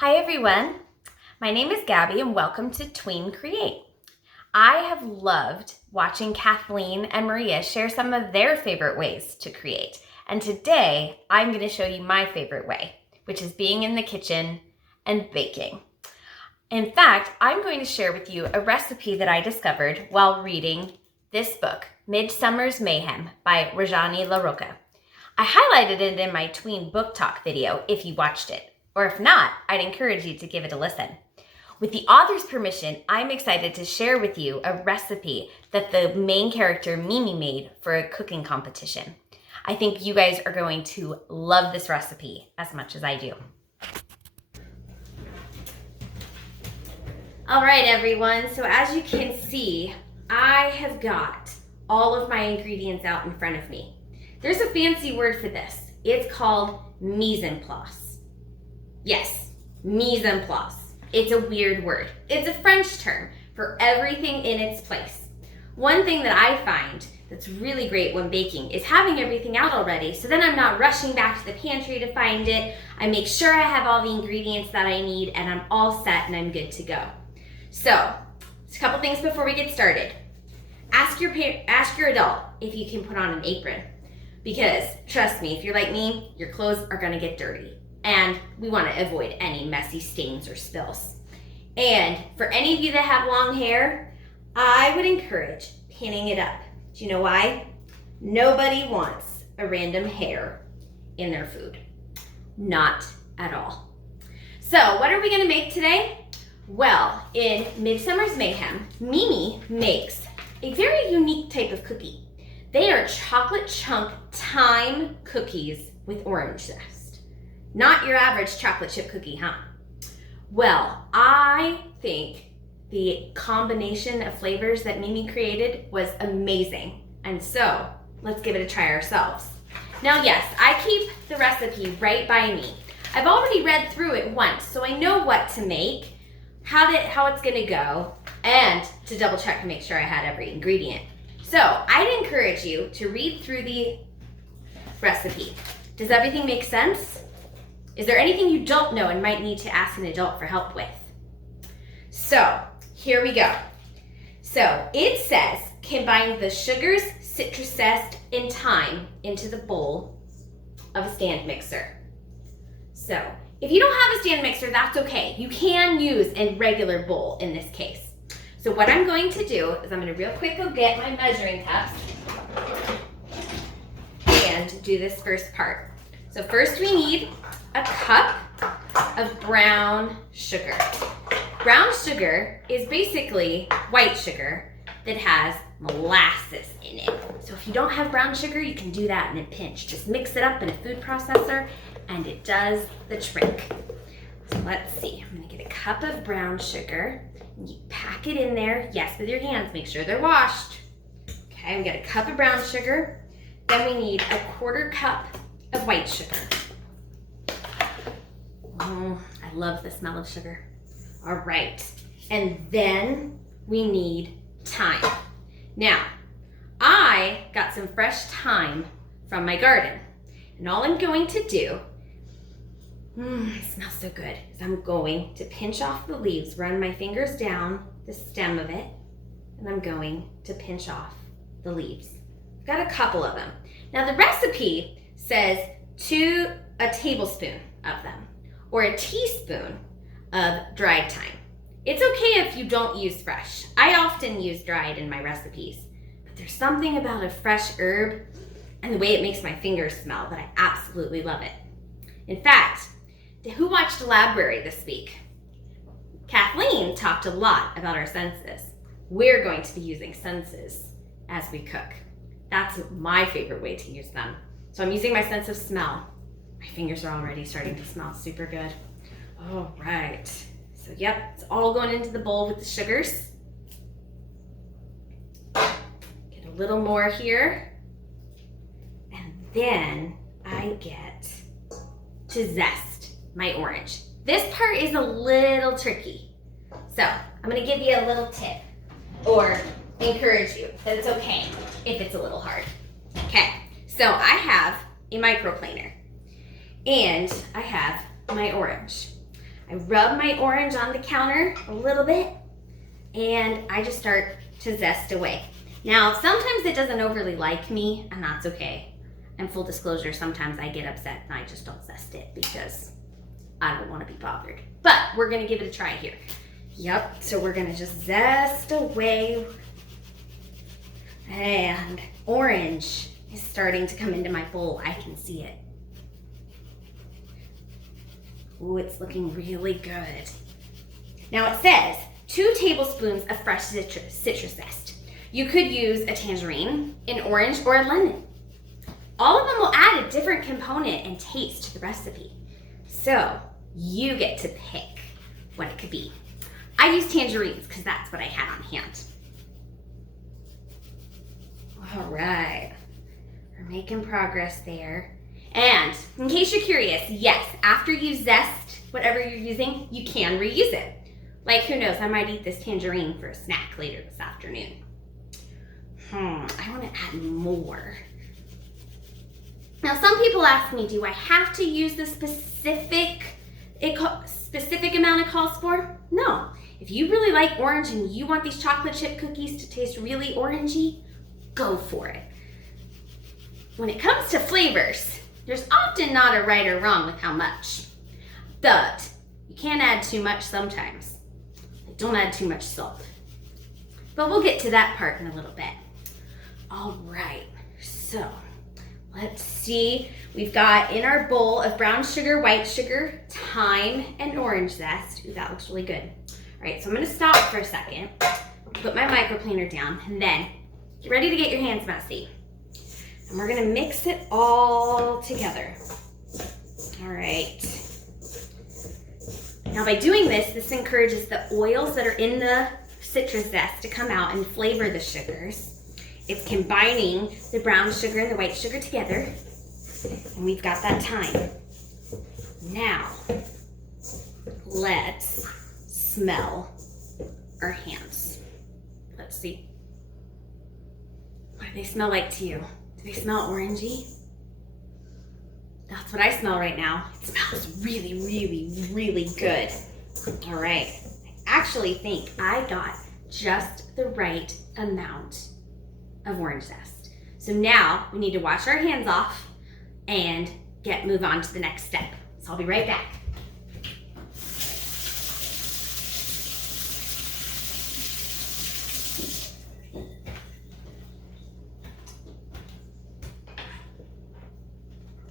Hi everyone, my name is Gabby and welcome to Tween Create. I have loved watching Kathleen and Maria share some of their favorite ways to create. And today I'm going to show you my favorite way, which is being in the kitchen and baking. In fact, I'm going to share with you a recipe that I discovered while reading this book, Midsummer's Mayhem by Rajani LaRocca. I highlighted it in my Tween book talk video if you watched it. Or if not, I'd encourage you to give it a listen. With the author's permission, I'm excited to share with you a recipe that the main character Mimi made for a cooking competition. I think you guys are going to love this recipe as much as I do. All right, everyone, so as you can see, I have got all of my ingredients out in front of me. There's a fancy word for this. It's called mise en place. Yes, mise en place. It's a weird word. It's a French term for everything in its place. One thing that I find that's really great when baking is having everything out already, so then I'm not rushing back to the pantry to find it. I make sure I have all the ingredients that I need and I'm all set and I'm good to go. So, a couple things before we get started. Ask your adult if you can put on an apron, because trust me, if you're like me, your clothes are gonna get dirty. And we want to avoid any messy stains or spills. And for any of you that have long hair, I would encourage pinning it up. Do you know why? Nobody wants a random hair in their food. Not at all. So what are we going to make today? Well, in Midsummer's Mayhem, Mimi makes a very unique type of cookie. They are chocolate chunk thyme cookies with orange zest. Not your average chocolate chip cookie, huh? Well, I think the combination of flavors that Mimi created was amazing. And so, let's give it a try ourselves. Now, yes, I keep the recipe right by me. I've already read through it once, so I know what to make, how it's gonna go, and to double check and make sure I had every ingredient. So, I'd encourage you to read through the recipe. Does everything make sense? Is there anything you don't know and might need to ask an adult for help with? So, here we go. So, it says, combine the sugars, citrus zest, and thyme into the bowl of a stand mixer. So, if you don't have a stand mixer, that's okay. You can use a regular bowl in this case. So what I'm going to do is I'm going to real quick go get my measuring cups and do this first part. So first we need a cup of brown sugar. Brown sugar is basically white sugar that has molasses in it. So if you don't have brown sugar, you can do that in a pinch. Just mix it up in a food processor and it does the trick. So let's see, I'm gonna get a cup of brown sugar. You pack it in there, yes, with your hands, make sure they're washed. Okay, we got a cup of brown sugar. Then we need a quarter cup of white sugar. Oh, I love the smell of sugar. All right, and then we need thyme. Now, I got some fresh thyme from my garden, and all I'm going to do, it smells so good, is I'm going to pinch off the leaves, run my fingers down the stem of it, and I'm going to pinch off the leaves. I've got a couple of them. Now the recipe says a tablespoon of them, or a teaspoon of dried thyme. It's okay if you don't use fresh. I often use dried in my recipes, but there's something about a fresh herb and the way it makes my fingers smell that I absolutely love it. In fact, who watched Library this week? Kathleen talked a lot about our senses. We're going to be using senses as we cook. That's my favorite way to use them. So I'm using my sense of smell. My fingers are already starting to smell super good. All right. So yep, it's all going into the bowl with the sugars. Get a little more here. And then I get to zest my orange. This part is a little tricky. So I'm gonna give you a little tip or encourage you that it's okay if it's a little hard. Okay, so I have a microplaner and I have my orange. I rub my orange on the counter a little bit, and I just start to zest away. Now, sometimes it doesn't overly like me, and that's okay. And full disclosure, sometimes I get upset and I just don't zest it because I don't want to be bothered. But we're gonna give it a try here. Yep, so we're gonna just zest away. And orange is starting to come into my bowl. I can see it. Ooh, it's looking really good. Now it says 2 tablespoons of fresh citrus zest. You could use a tangerine, an orange, or a lemon. All of them will add a different component and taste to the recipe. So you get to pick what it could be. I use tangerines because that's what I had on hand. All right, we're making progress there. And in case you're curious, yes, after you zest whatever you're using, you can reuse it. Like, who knows, I might eat this tangerine for a snack later this afternoon. I want to add more. Now, some people ask me, do I have to use the specific amount it calls for? No. If you really like orange and you want these chocolate chip cookies to taste really orangey, go for it. When it comes to flavors, there's often not a right or wrong with how much. But you can add too much sometimes. Like, don't add too much salt. But we'll get to that part in a little bit. All right, so let's see. We've got in our bowl of brown sugar, white sugar, thyme, and orange zest. Ooh, that looks really good. All right, so I'm gonna stop for a second, put my microplaner down, and then get ready to get your hands messy. And we're gonna mix it all together. All right. Now by doing this, this encourages the oils that are in the citrus zest to come out and flavor the sugars. It's combining the brown sugar and the white sugar together. And we've got that thyme. Now, let's smell our hands. Let's see. What do they smell like to you? Do they smell orangey? That's what I smell right now. It smells really, really, really good. All right. I actually think I got just the right amount of orange zest. So now we need to wash our hands off and move on to the next step. So I'll be right back.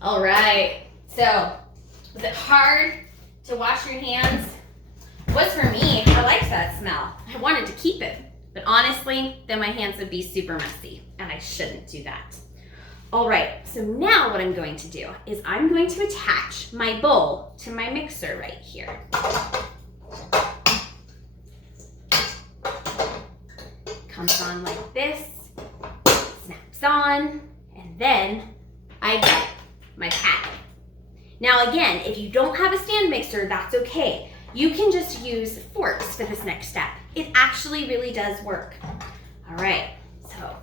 All right, so was it hard to wash your hands? It was for me. I liked that smell. I wanted to keep it, but honestly, then my hands would be super messy, and I shouldn't do that. All right, so now what I'm going to do is I'm going to attach my bowl to my mixer right here. Comes on like this, snaps on, and then I get my paddle. Now again, if you don't have a stand mixer, that's okay. You can just use forks for this next step. It actually really does work. All right, so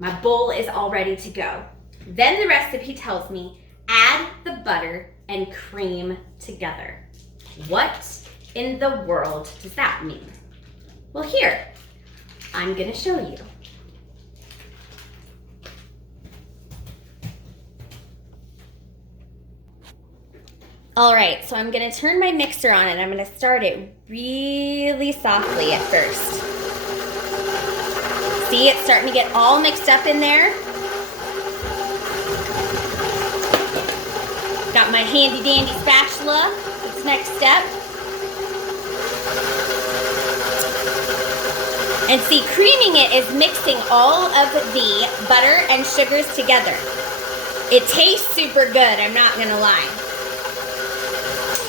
my bowl is all ready to go. Then the recipe tells me, add the butter and cream together. What in the world does that mean? Well, here, I'm gonna show you. All right, so I'm gonna turn my mixer on and I'm gonna start it really softly at first. See, it's starting to get all mixed up in there. Got my handy dandy spatula, this next step. And see, creaming it is mixing all of the butter and sugars together. It tastes super good, I'm not gonna lie.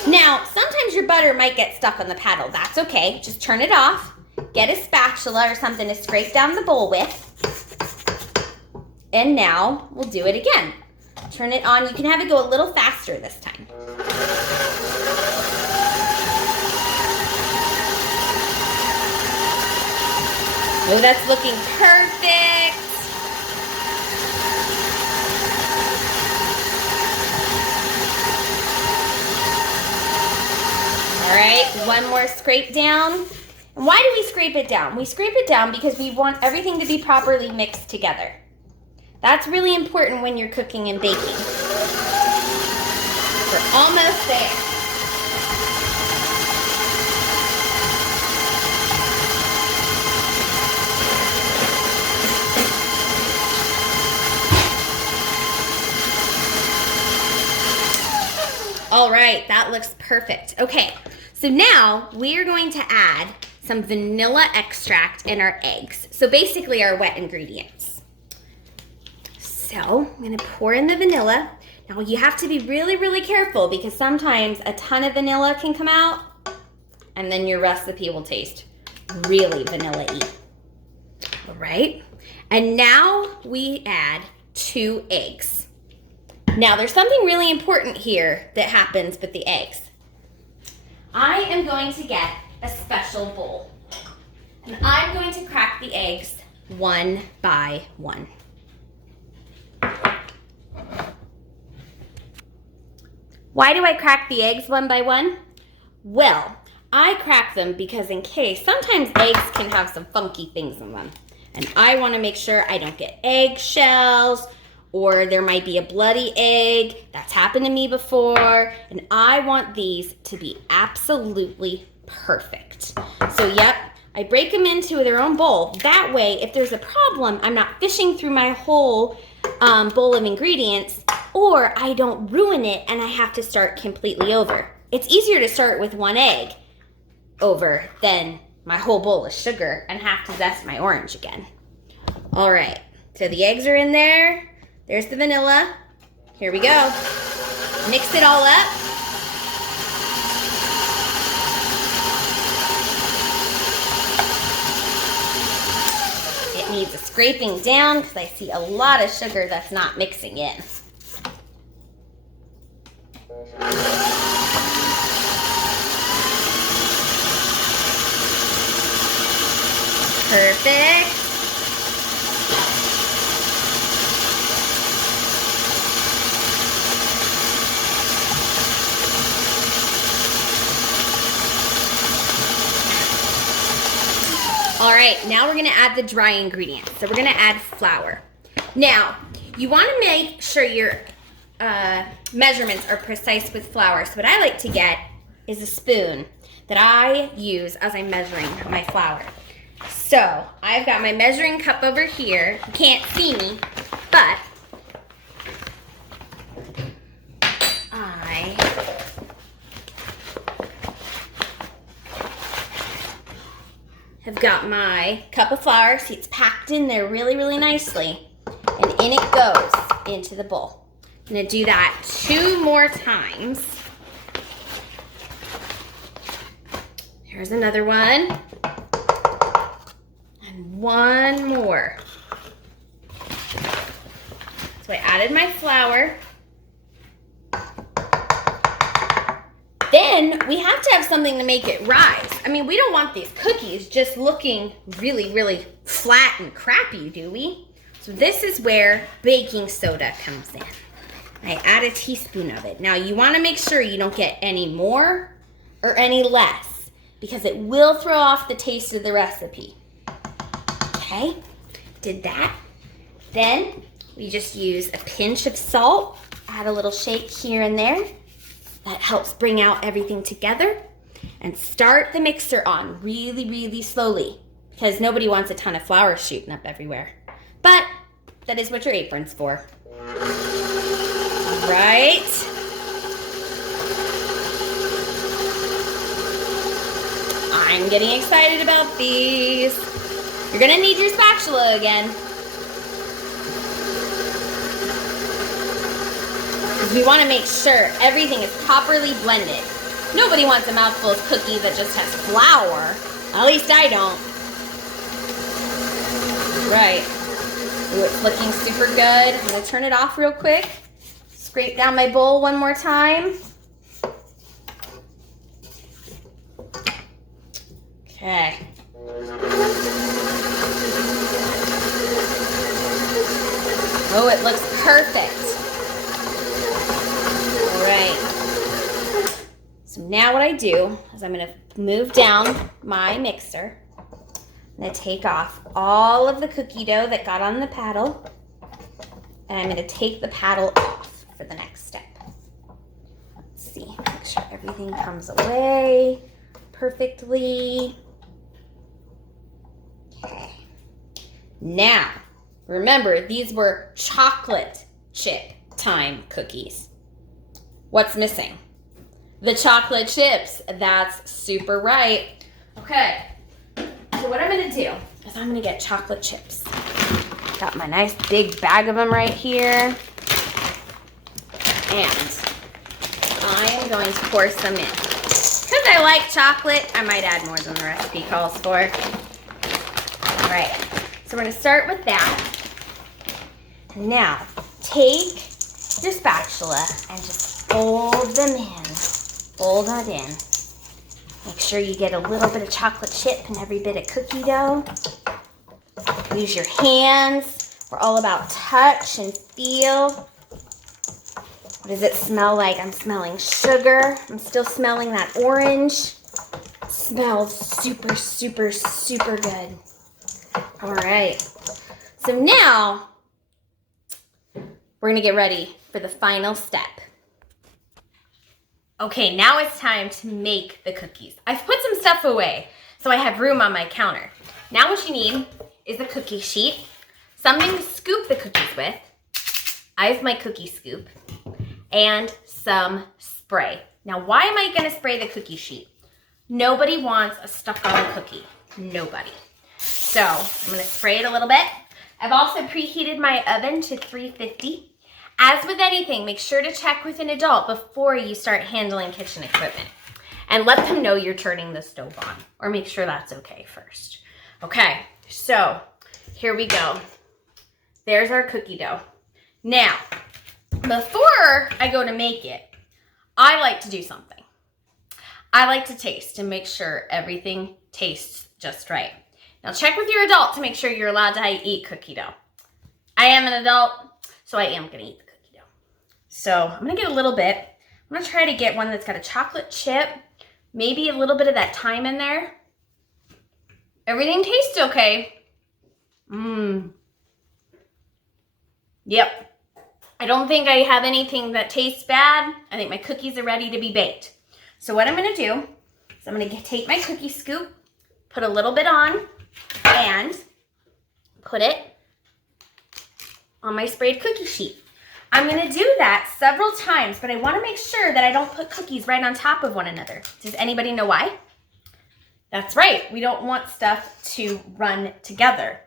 Now, sometimes your butter might get stuck on the paddle. That's okay. Just turn it off. Get a spatula or something to scrape down the bowl with. And now we'll do it again. Turn it on. You can have it go a little faster this time. Oh, that's looking perfect. one more scrape down. And why do we scrape it down? We scrape it down because we want everything to be properly mixed together. That's really important when you're cooking and baking. We're almost there. All right, that looks perfect. Okay, so now we are going to add some vanilla extract in our eggs. So basically our wet ingredients. So I'm gonna pour in the vanilla. Now you have to be really, really careful because sometimes a ton of vanilla can come out and then your recipe will taste really vanilla-y. All right, and now we add 2 eggs. Now there's something really important here that happens with the eggs. I am going to get a special bowl and I'm going to crack the eggs one by one. Why do I crack the eggs one by one? Well, I crack them because in case, sometimes eggs can have some funky things in them. And I want to make sure I don't get eggshells, or there might be a bloody egg. That's happened to me before. And I want these to be absolutely perfect. So yep, I break them into their own bowl. That way, if there's a problem, I'm not fishing through my whole bowl of ingredients, or I don't ruin it and I have to start completely over. It's easier to start with 1 egg over than my whole bowl of sugar and have to zest my orange again. All right, so the eggs are in there. There's the vanilla. Here we go. Mix it all up. It needs a scraping down because I see a lot of sugar that's not mixing in. Perfect. All right, now we're gonna add the dry ingredients. So we're gonna add flour. Now, you wanna make sure your measurements are precise with flour. So what I like to get is a spoon that I use as I'm measuring my flour. So I've got my measuring cup over here. You can't see me, but I have got my cup of flour. See, it's packed in there really, really nicely. And in it goes into the bowl. I'm gonna do that 2 more times. Here's another one. And 1 more. So I added my flour. Then we have to have something to make it rise. I mean, we don't want these cookies just looking really, really flat and crappy, do we? So this is where baking soda comes in. I add a teaspoon of it. Now you want to make sure you don't get any more or any less because it will throw off the taste of the recipe. Okay, did that. Then we just use a pinch of salt, add a little shake here and there. That helps bring out everything together, and start the mixer on really, really slowly because nobody wants a ton of flour shooting up everywhere. But that is what your apron's for. All right. I'm getting excited about these. You're gonna need your spatula again. We want to make sure everything is properly blended. Nobody wants a mouthful of cookie that just has flour. At least I don't. Right. Ooh, it's looking super good. I'm going to turn it off real quick. Scrape down my bowl 1 more time. Okay. Oh, it looks perfect. All right. Some now what I do is I'm gonna move down my mixer. I'm gonna take off all of the cookie dough that got on the paddle, and I'm gonna take the paddle off for the next step. Let's see, make sure everything comes away perfectly. Okay. Now, remember, these were chocolate chip time cookies. What's missing? The chocolate chips. That's super right. Okay, so what I'm gonna do is I'm gonna get chocolate chips. Got my nice big bag of them right here. And I am going to pour some in. Because I like chocolate, I might add more than the recipe calls for. All right, so we're gonna start with that. Now, take your spatula and just fold them in. Fold it in. Make sure you get a little bit of chocolate chip and every bit of cookie dough. Use your hands. We're all about touch and feel. What does it smell like? I'm smelling sugar. I'm still smelling that orange. It smells super, super, super good. All right. So now, we're gonna get ready for the final step. Okay, now it's time to make the cookies. I've put some stuff away, so I have room on my counter. Now what you need is a cookie sheet, something to scoop the cookies with. I have my cookie scoop, and some spray. Now, why am I gonna spray the cookie sheet? Nobody wants a stuck-on cookie. Nobody. So, I'm gonna spray it a little bit. I've also preheated my oven to 350. As with anything, make sure to check with an adult before you start handling kitchen equipment. And let them know you're turning the stove on, or make sure that's okay first. Okay, so here we go. There's our cookie dough. Now, before I go to make it, I like to do something. I like to taste and make sure everything tastes just right. Now check with your adult to make sure you're allowed to eat cookie dough. I am an adult, so I am gonna eat the cookie dough. So I'm gonna get a little bit. I'm gonna try to get one that's got a chocolate chip, maybe a little bit of that thyme in there. Everything tastes okay. Yep. I don't think I have anything that tastes bad. I think my cookies are ready to be baked. So what I'm gonna do is I'm gonna take my cookie scoop, put a little bit on, and put it on my sprayed cookie sheet. I'm gonna do that several times, but I wanna make sure that I don't put cookies right on top of one another. Does anybody know why? That's right, we don't want stuff to run together.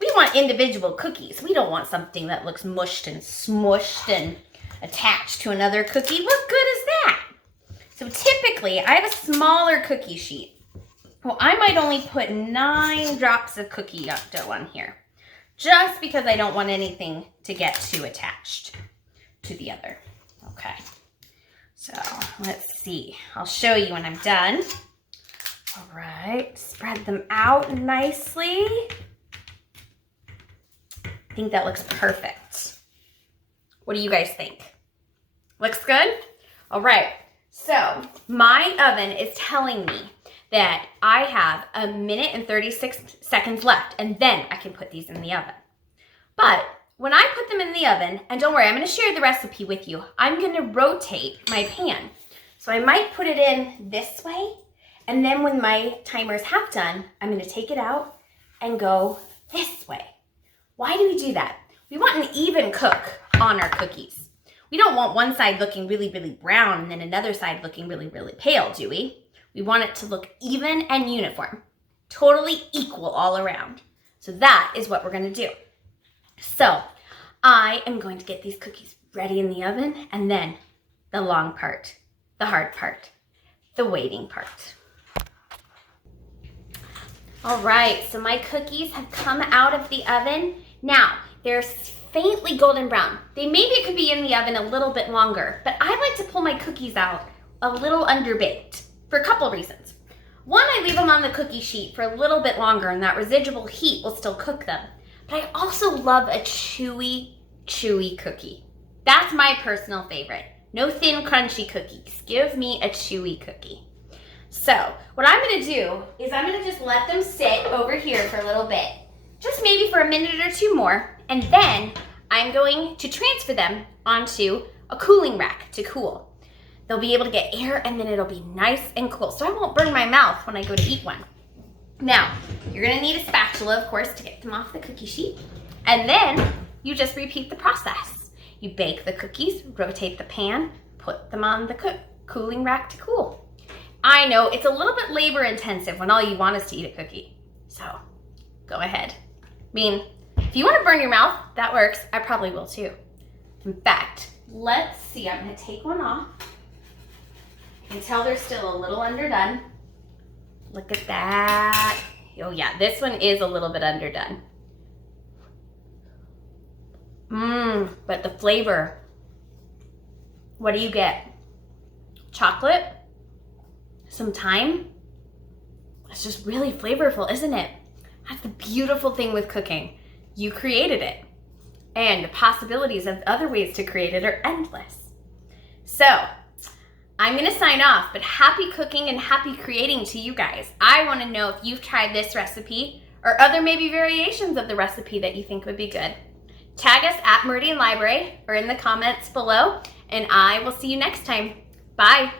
We want individual cookies. We don't want something that looks mushed and smushed and attached to another cookie. What good is that? So typically, I have a smaller cookie sheet. Well, I might only put 9 drops of cookie dough on here, just because I don't want anything to get too attached to the other. Okay, so let's see. I'll show you when I'm done. All right, spread them out nicely. I think that looks perfect. What do you guys think? Looks good? All right, so my oven is telling me that I have 1 minute and 36 seconds left, and then I can put these in the oven. But when I put them in the oven, and don't worry, I'm gonna share the recipe with you, I'm gonna rotate my pan. So I might put it in this way, and then when my timer is half done, I'm gonna take it out and go this way. Why do we do that? We want an even cook on our cookies. We don't want one side looking really, really brown and then another side looking really, really pale, do we? We want it to look even and uniform, totally equal all around. So that is what we're gonna do. So I am going to get these cookies ready in the oven, and then the long part, the hard part, the waiting part. All right, so my cookies have come out of the oven. Now, they're faintly golden brown. They maybe could be in the oven a little bit longer, but I like to pull my cookies out a little underbaked for a couple reasons. One, I leave them on the cookie sheet for a little bit longer, and that residual heat will still cook them. But I also love a chewy, chewy cookie. That's my personal favorite. No thin, crunchy cookies. Give me a chewy cookie. So what I'm gonna do is I'm gonna just let them sit over here for a little bit, just maybe for a minute or two more, and then I'm going to transfer them onto a cooling rack to cool. They'll be able to get air and then it'll be nice and cool, so I won't burn my mouth when I go to eat one. Now, you're gonna need a spatula, of course, to get them off the cookie sheet, and then you just repeat the process. You bake the cookies, rotate the pan, put them on the cooling rack to cool. I know it's a little bit labor intensive when all you want is to eat a cookie, so go ahead. I mean, if you want to burn your mouth, that works. I probably will too. In fact, let's see. I'm going to take one off. You can tell they're still a little underdone. Look at that. Oh yeah, this one is a little bit underdone. But the flavor, what do you get? Chocolate, some thyme. It's just really flavorful, isn't it? That's the beautiful thing with cooking. You created it, and the possibilities of other ways to create it are endless. So I'm gonna sign off, but happy cooking and happy creating to you guys. I wanna know if you've tried this recipe or other maybe variations of the recipe that you think would be good. Tag us at Meridian Library or in the comments below, and I will see you next time. Bye.